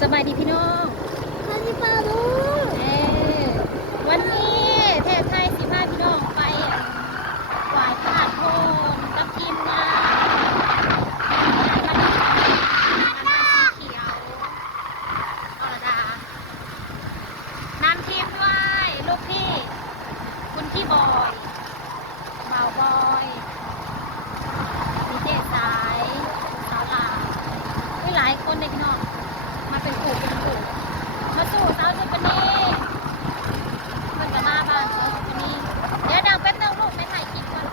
สบายดีพี่น้องคาริบาลูเอ้วันนี้เทพไทยสิพาพี่น้องไปไหว้พระธาตุโพนกับทีมงานบ้านสีเขียวอรดานำทีมด้วยลูกพี่ คุณพี่บอยบ่าวบอยมีเจสายสาวลาวมีหลายคนเลยพี่น้อง มาเป็นกลุ่มเป็นกลุ่มมาสู่สาวเทปนีเพิ่นก็มาบ้านสาวเทปนีเดี๋ยวดังแป๊บนึงลูกไม่ถ่ายคลิปก่อน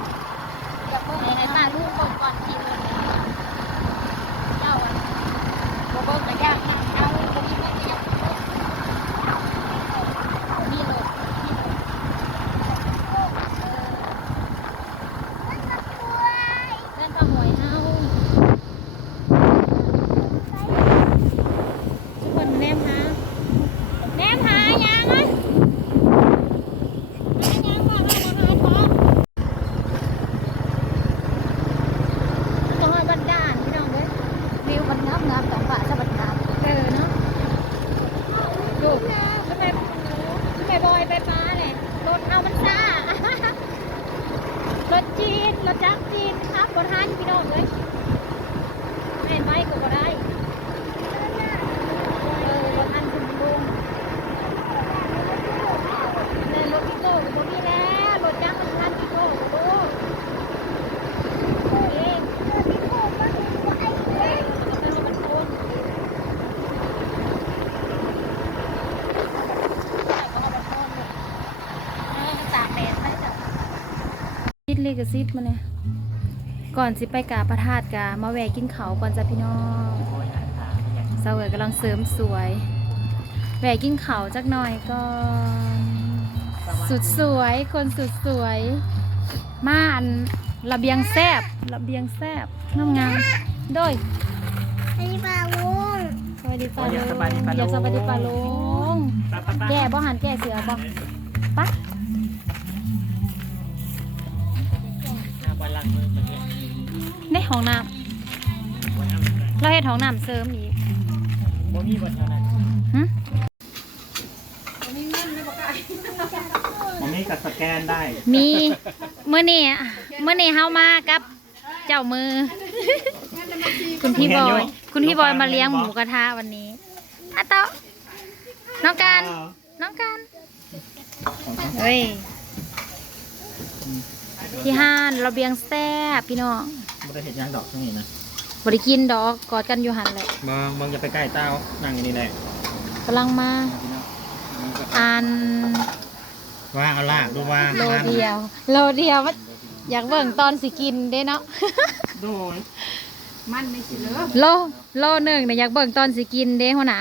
เดี๋ยวเพิ่งให้ถ่ายรูปก่อนก่อนคลิปเลยเจ้าอะโบโบกระยากนะเอาโบมีไม่ยากนี่เลยนี่เลยเล่นปลาหวยเฮาทุกคนแนมหาแนมหายังอะหายังว่าหาบ่หาพอตัวบันดาลพี่น้องเด้ย วิวมันงามงามแต่ว่าจะมันงาม เออเนาะดูทำไมทำไมบอยไปป้าเลยรถเอามันซ่ารถจีนรถจักรจีนครับบนห้างพี่น้องเลยไม่ไม่ก็บ่ได้เออรถอันคุณลุงเลยรถพี่โก้ก็บ่มีแล้วรถจักรมันทันพี่โก้ก็บ่เองเออมันเป็นรถบรรทุก ซิดลิกซิดมาเนี่ยก่อนสิไปกาประทาดกามาแวะกินเขาวก่อนจ้ะพี่น้องสาวเอ๋ยกำลังเสริมสวย แวะกินเขาวจักหน่อยก่อนสุดสวยคนสุดสวยมาอันระเบียงแซบระเบียงแซบงามงามๆโดยคาริบาลูสวัสดีปลาอยากสลุงบายดีปลาลุงอยากสบายดีปลาลุงปะปะปะแก่บ่หันแก่เสือบ่ ล่างมือแบบนี้ในห้องน้ำเราเฮ็ดห้องน้ำเสริมอีกบ่มีบนเท่านั้นหึมันมีกับสแกนได้มีเมื่อนี้เมื่อนี้เฮามากับเจ้ามือ คุณพี่บอย คุณพี่บอยมาเลี้ยงหมูกระทะวันนี้อะโตะน้องการ น้องการเฮ้ย ที่ห้านระเบียงแซ่บพี่น้องมันจะเห็นยางดอกตรงนี้นะบริกินดอกกอดกันอยู่หันเลยมองมองจะไปใกล้เต้านั่งอยู่นี่แหละกำลังมาอ่านว่างเอาลากดูว่างโลเดียว โลเดียวมันอยากเบิ่งตอนสิกินเด้เนาะดูโลโลหนึ่งเนี่ยอยากเบิ่งตอนสิกินเด้หัวหนา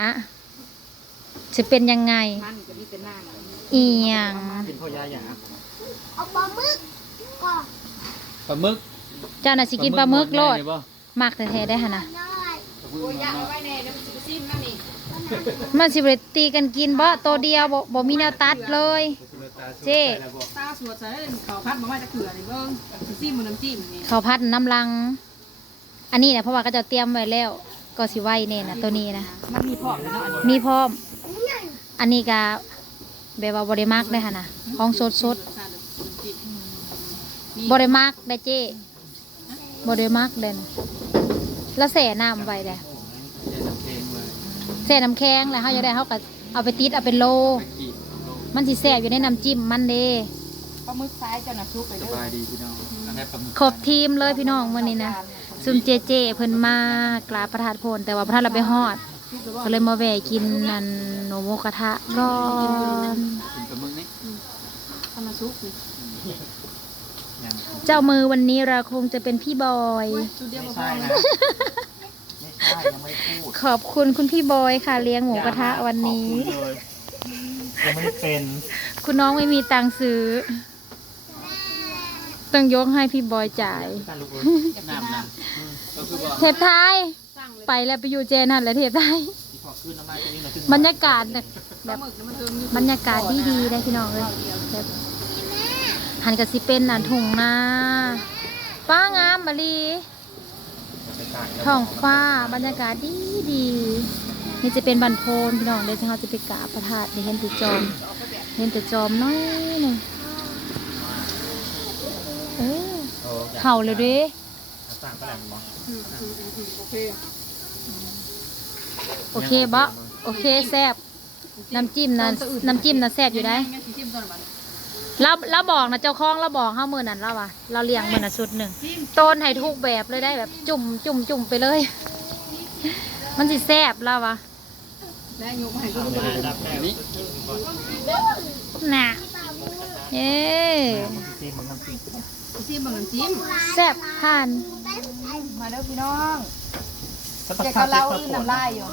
จะเป็นยังไงอีหยังเป็นพ่อยาหยาเอาปลาหมึก ก่อนปลาหมึกเจ้าน่ะสิกินปลาหมึกโลดมักแท้ๆได้หั่นน่ะน้อยมันสิบ่ได้ตีกันกินบ่ตัวเดียวบ่บ่มีแนวตัดเลย เจ๊ตาสวดใส่เขาพัดมาไม่ตะเขือนี่เบิ้งจิ้มมันน้ำจิ้มนี่ข้าวผัดน้ำลัง อันนี้เนี่ยเพราะว่าก็จะเตรียมไว้แล้ว ก็สิไว้แน่น่ะตัวนี้นะมันมีพร้อมเลยเนาะอันนี้มีพร้อม อันนี้ก็แบบว่าบ่ได้มักเลยค่ะนะของสดสด ชาติน้ำจิ้ม ๆ บ่ได้มักได้เจ๊บ่ได้มักเลยนะแล้วแส่น้ำไว้เด้แส่น้ำแข็งแล้วเฮาจะได้เฮาก็เอาไปติดเอาเป็นโล มันสิแซ่บอยู่ในน้ำจิ้มมันเด้ปลาหมึกซ้ายเจ้าหน้าชุบไปสเด้อบายดีพี่น้องอันนี้ปลาหมึกครบทีมเลยพี่น้องมื้อนี้นะซุมเจเจเพิ่นมากราบประทานโพนแต่ว่าพระท่านเราไปฮอด ก็เลยมาแวะกินนันโนโมกระทะก่อนกินปลาหมึกนี่ปลาหมึกชุบนี่ยัง เจ้ามือวันนี้เราคงจะเป็นพี่บอยชุดเดียวไม่กับใช่พ่อนะนะไม่ใช่ยังไม่ได้พูดขอบคุณคุณพี่บอยค่ะ เลี้ยงหมูกระทะวันนี้ ขอบคุณเลยยังไม่ได้เป็นคุณน้องไม่มีตังค์ซื้อ ต้องยกให้พี่บอยจ่าย การลูกเอ้ยน้ำน้ำก็คือว่าเทพไทยไปแล้วไปอยู่เจนั่นแหละเทพไทยที่พอขึ้นน้ำลายตัวนี้เราขึ้นบรรยากาศเนี่ยปแบลาบหมึกนี่มันเทิงอยู่บรรยากาศดีดีๆได้พี่น้องเลยแบบ หันกับสิเป็นน่ะถุงนาฟ้างามมาลีท้องฟ้าบรรยากาศดีดีนี่จะเป็นบันโพนพี่น้องเดี๋ยวเราจะไปกราบพระธาตุได้เห็นแต่จอม เห็นแต่จอมน้อยหนึ่งเออเข่าเลยด้วมั้งอืมอืมอืมอืมโอเคโอเคบ่โอเคแซ่บน้ำจิ้มนะน้ำจิ้มนะแซ่บอยู่ได้ เราเราบอกนะเจ้าของเราบอกห้ามือนั้นเราอะเราเลี้ยงมันนะชุดหนึ่งต้นให้ทุกแบบเลยได้แบบ จุ่มจุ่มจุ่มไปเลย มันสิแซ่บเราอะได้ยกมาให้กูดูมาดับแรกนี่น่ะเย้ซีมันน้ำจิ้มจิ้มบางน้ำจิ้มแซ่บผ่าน มาเด้อพี่น้องก็แกกับเราอื่นน้ำลายอยู่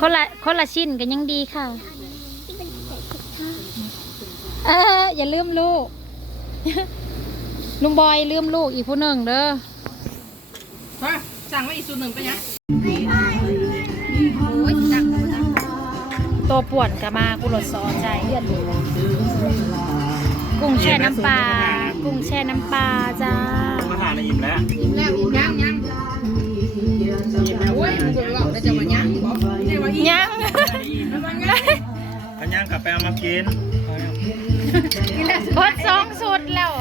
คนละคนละชิ้นกันยังดีค่ะ เอออย่าลืมลูก ลุงบอยลืมลูกอีกผู้หนึ่งเด้อฮะสั่งไว้อีกสูตรหนึ่งไปยังโอ้ยสั่งมาจ้ะตัวป่วนกะมากุหลดซอใจกุ้งแช่น้ำปลากุ้งแช่น้ำปลาจ้ามาทานอะไรอิ่มแล้วอิ่มแล้วอิ่มยังยังโอ้ยมึงบอกเราได้จะมายังบอกได้ว่าอิ่มยังแล้วมันยังกันย่างกลับไปเอามากิน พดสองสุดแล้ว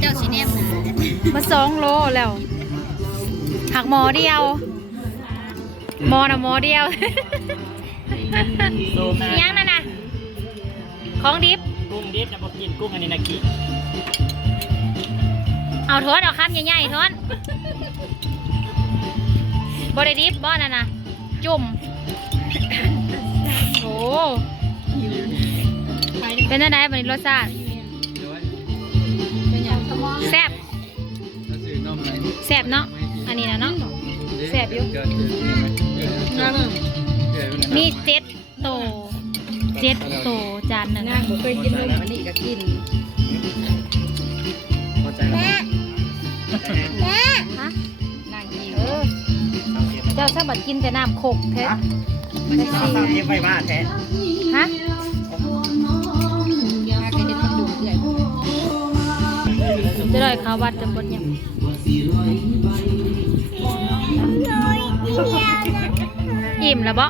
เจ้าสีเนมนะมาสองโลแล้ว หักหมอเดียว หมอนะหมอเดียวซูมนะยังนั่นนะของดิบ กุ้งดิบจะบอกกินกุ้งอันนี้นะกิเอาทวนเอาคำใหญ่ๆทวนบริดิบบ่นั่นนะจุ่ม เป็นยังไงบันนี้รสชาติเป็นยังแซ่บแซ่บเนาะอันนี้นะเนาะแซ่บอยู่นั่งมีเจ็ดโตเจ็ดโตจานหนึ่งนั่งบ่เคยกินนมอันนี้ก็กินเข้าใจแล้วฮะนั่งกินเออเจ้าชอบบัดกินแต่น้ำโคกเทสแท็กซี่เทียบไปบ้านแท้ฮะ จะได้ข่าววัดจะบดยังอิ่มแล้วบ่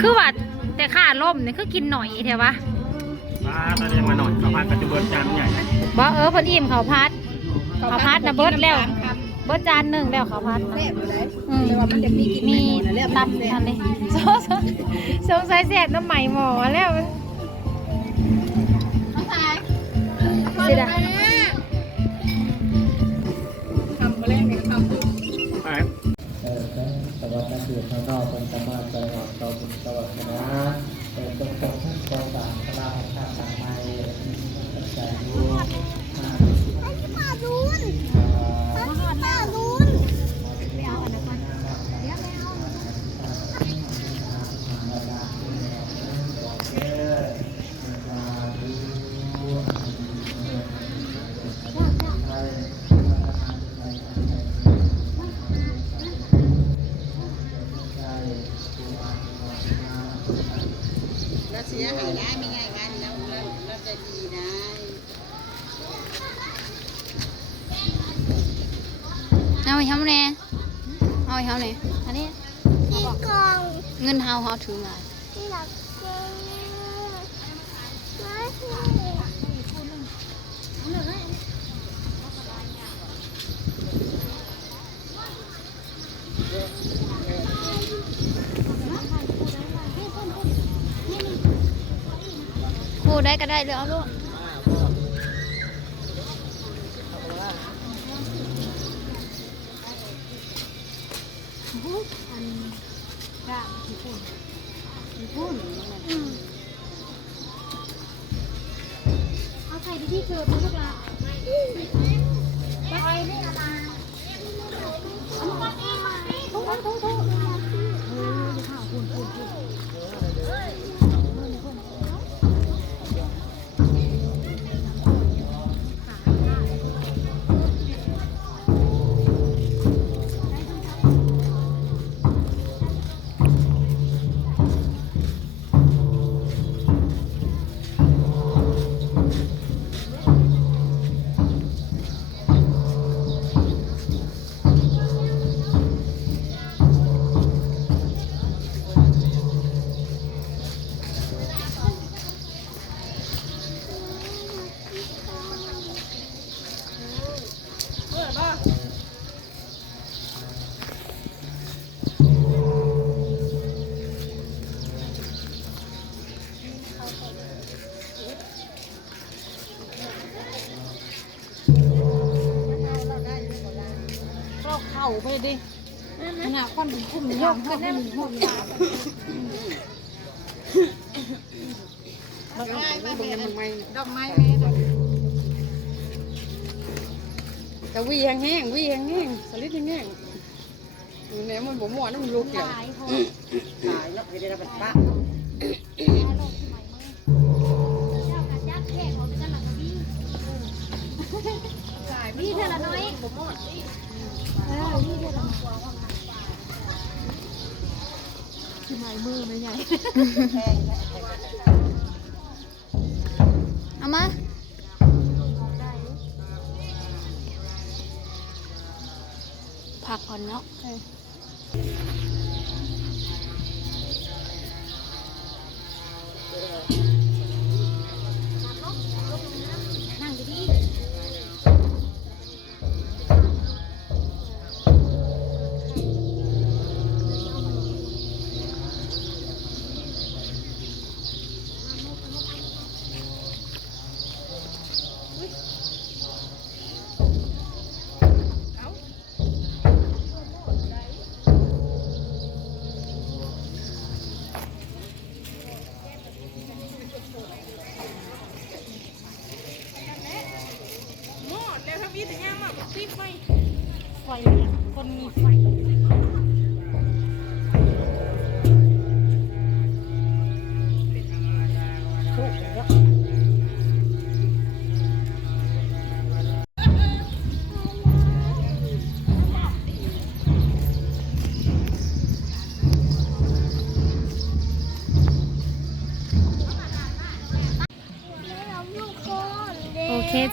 คือว่าแต่ข้าล่มเนี่ยคือกินหน่อยเถอะวะป้าตอนนี้มาหน่อยข้าวผัดกระจุเบิร์จานใหญ่บ่เออเพิ่นอิ่มข้าวพัดข้าวผัดน่ะเบิดแล้วเบิดจานหนึ่งแล้วข้าวพัดนะแซ่บอยู่เลยอืมแต่ว่ามันจะมีกินมีนะแล้วตับทันเลยสงสัยสงสัยแสบน้ำใหม่หมอแล้วสิดา วัสดีคือข้างนอกเป็นสมาตลอดเราเป็นสวัสดีนะเป็นตรงตรงทั้งกองต่างพลาของข้าต่างไม่ตั้งใจดูอ่ามาดูนมาดูน เราเสียหายได้ไม่ไงวันเราเราเราจะดีได้ เอาไปทำไง เอาไปทำไงอันนี้ที่กองเงินเฮาเฮาถือมาที่หลักเกงไม่ใช่คู่ได้ก็ได้เลยเอาลูก เอาใส่ที่เธอพวกเราไปนี่ละมาเอามาเองมาทุกทุกทุกทุกเาเข่าไปดิขนาดควันคุ้มยอมห้องห้องห้องดอกไม้มาเห็นดอกไม้กะวีแห้งๆวีแห้งๆสลิดแห้งๆแหนมันบ่ม่วนมันลูกเดียวหลายคนตายแล้วไปได้รับปะเจ้ากับยักษ์แขกเขาเป็นกันหลังพี่พี่เธอละน้อยเออพี่เธอละน้อยคือไม้มือไม่ใหญ่เอามาผักก่อนเนาะ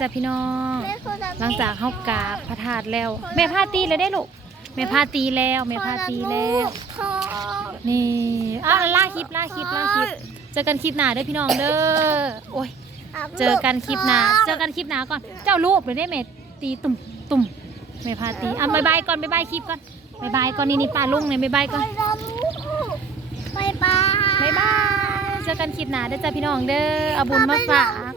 จ้ะพี่น้อง หลังจากเขากราบพระธาตุแล้ว แม่พาตีเลยได้ลูกแม่พาตีแล้วแม่พาตีแล้ว นี่อะล่าคลิปล่าคลิปล่าคลิป เจอกันคลิปหน้าเด้อพี่น้องเด้อโอ้ยเจอกันคลิปหน้าเจอกันคลิปหน้าก่อน เจ้ารูปเลยได้แม่ตีตุ่มตุ่มแม่พาตีอะบายบายก่อนบายบายคลิปก่อนบายบายก่อนนี่นี่ป้าลุงเนี่ยบายบายก่อนบายบายบายบายเจอกันคลิปหน้าเด้อจ้าพี่น้องเด้อเอาบุญมาฝาก